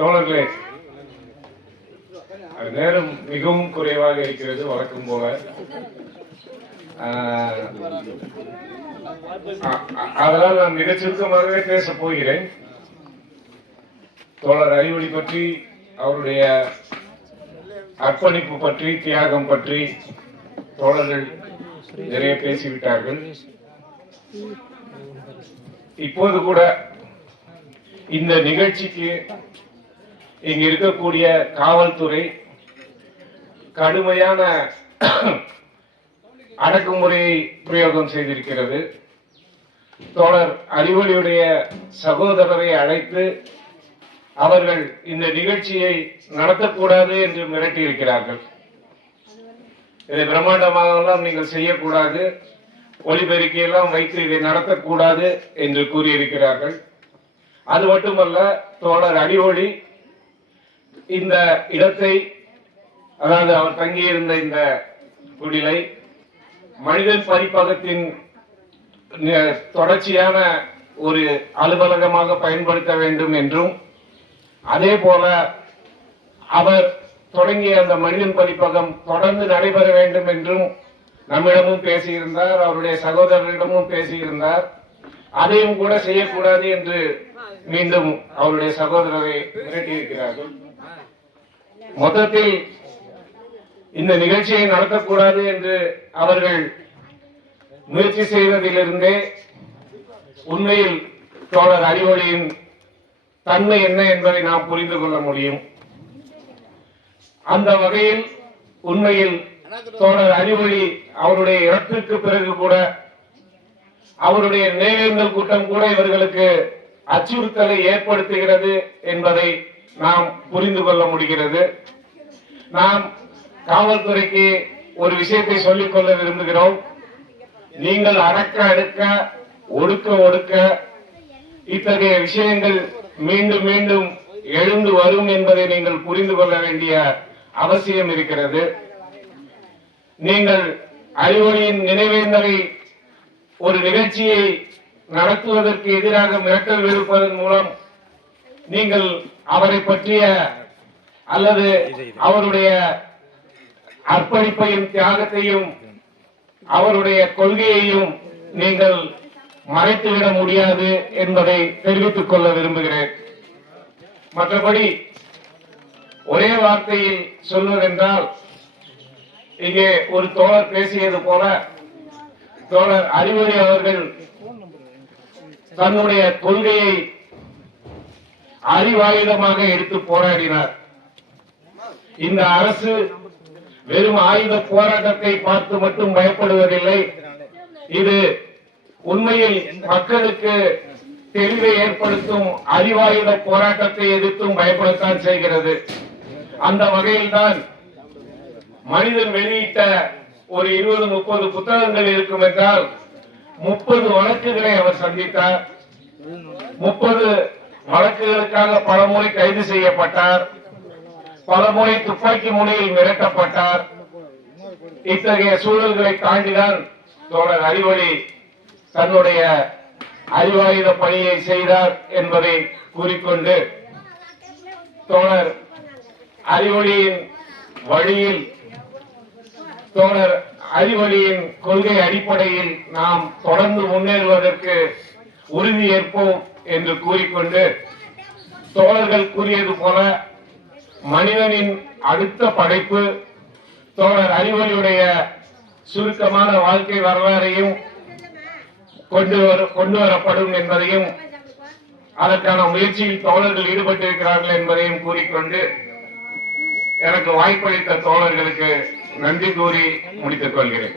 தோழர்களே, நேரம் மிகவும் குறைவாக இருக்கிறது வழக்கம் போல. அதனால் நான் மிக சுருக்கமாகவே பேசப் போகிறேன். தோழர் அறிவொளி பற்றி, அவருடைய அர்ப்பணிப்பு பற்றி, தியாகம் பற்றி தோழர்கள் நிறைய பேசிவிட்டார்கள். இப்போது கூட இந்த நிகழ்ச்சிக்கு இங்கு இருக்கக்கூடிய காவல்துறை கடுமையான அடக்குமுறையை பிரயோகம் செய்திருக்கிறது. தோழர் அறிவொளியுடைய சகோதரரை அழைத்து அவர்கள் இந்த நிகழ்ச்சியை நடத்தக்கூடாது என்று மிரட்டியிருக்கிறார்கள். இதை பிரம்மாண்டமாகலாம் நீங்கள் செய்யக்கூடாது, ஒலிபெருக்கியெல்லாம் வைத்து இதை நடத்தக்கூடாது என்று கூறியிருக்கிறார்கள். அது மட்டுமல்ல, தோழர் அறிவொளி இந்த இடத்தை, அதாவது அவர் தங்கியிருந்த இந்த குடிலை மனிதன் பதிப்பகத்தின் தொடர்ச்சியான ஒரு அலுவலகமாக பயன்படுத்த வேண்டும் என்றும், அதே போல அவர் தொடங்கிய அந்த மனிதன் பதிப்பகம் தொடர்ந்து நடைபெற வேண்டும் என்றும் நம்மிடமும் பேசியிருந்தார், அவருடைய சகோதரரிடமும் பேசியிருந்தார். அதையும் கூட செய்யக்கூடாது என்று மீண்டும் அவருடைய சகோதரரை மிரட்டியிருக்கிறார்கள். மொத்தத்தில் இந்த நிகழ்ச்சியை நடத்தக்கூடாது என்று அவர்கள் முயற்சி செய்வதிலிருந்தே உண்மையில் தோழர் அறிவொளியின் தன்மை என்ன என்பதை நாம் புரிந்து கொள்ள முடியும். அந்த வகையில் உண்மையில் தோழர் அறிவொளி அவருடைய இறப்புக்கு பிறகு கூட அவருடைய நினைவேந்தல் கூட்டம் கூட இவர்களுக்கு அச்சுறுத்தலை ஏற்படுத்துகிறது என்பதை நாம் புரிந்து கொள்ள முடிகிறது. நாம் காவல்துறைக்கு ஒரு விஷயத்தை சொல்லிக் கொள்ள விரும்புகிறோம். நீங்கள் அடக்க அடுக்க, ஒடுக்க ஒடுக்க இத்தகைய விஷயங்கள் மீண்டும் மீண்டும் எழுந்து வரும் என்பதை நீங்கள் புரிந்து கொள்ள வேண்டிய அவசியம் இருக்கிறது. நீங்கள் அறிவொளியின் நினைவேந்தலை ஒரு நிகழ்ச்சியை நடத்துவதற்கு எதிராக மிரட்டல் விடுப்பதன் மூலம் நீங்கள் அவரை பற்றிய அல்லது அவருடைய அர்ப்பணிப்பையும் தியாகத்தையும் அவருடைய கொள்கையையும் நீங்கள் மறைத்துவிட முடியாது என்பதை தெரிவித்துக் கொள்ள விரும்புகிறேன். மற்றபடி ஒரே வார்த்தையில் சொல்வதென்றால், இங்கே ஒரு தோழர் பேசியது போல தோழர் அறிவொளி அவர்கள் தன்னுடைய கொள்கையை அறிவாயுதமாக எடுத்து போராடினார். இந்த அரசு வெறும் ஆயுத போராட்டத்தை பார்த்து மட்டும் பயப்படுவதில்லை, இது உண்மையில் மக்களுக்கு தெளிவை ஏற்படுத்தும் அறிவாயுத போராட்டத்தை எதிர்த்தும் பயப்படத்தான் செய்கிறது. அந்த வகையில்தான் மனிதன் வெளியிட்ட ஒரு 20-30 புத்தகங்கள் இருக்கும் என்றால் 30 வழக்குகளை அவர் சந்தித்தார். 30 வழக்குகளுக்காக பலமுறை கைது செய்யப்பட்டார், பலமுறை துப்பாக்கி முனையில் மிரட்டப்பட்டார். இத்தகைய சூழல்களை தாண்டிதான் தோழர் அறிவொளி தன்னுடைய அறிவாயுத பணியை செய்தார் என்பதை கூறிக்கொண்டு, தோழர் அறிவொளியின் வழியில், தோழர் அறிவொளியின் கொள்கை அடிப்படையில் நாம் தொடர்ந்து முன்னேறுவதற்கு உறுதி ஏற்போம் என்று கூறிக்கொண்டு, தோழர்கள் கூறியது போல மனிதனின் அடுத்த படைப்பு தோழர் அறிவொளியுடைய சுருக்கமான வாழ்க்கை வரலாறையும் கொண்டு வரப்படும் என்பதையும், அதற்கான முயற்சியில் தோழர்கள் ஈடுபட்டிருக்கிறார்கள் என்பதையும் கூறிக்கொண்டு, எனக்கு வாய்ப்பளித்த தோழர்களுக்கு நன்றி கூறி முடித்துக் கொள்கிறேன்.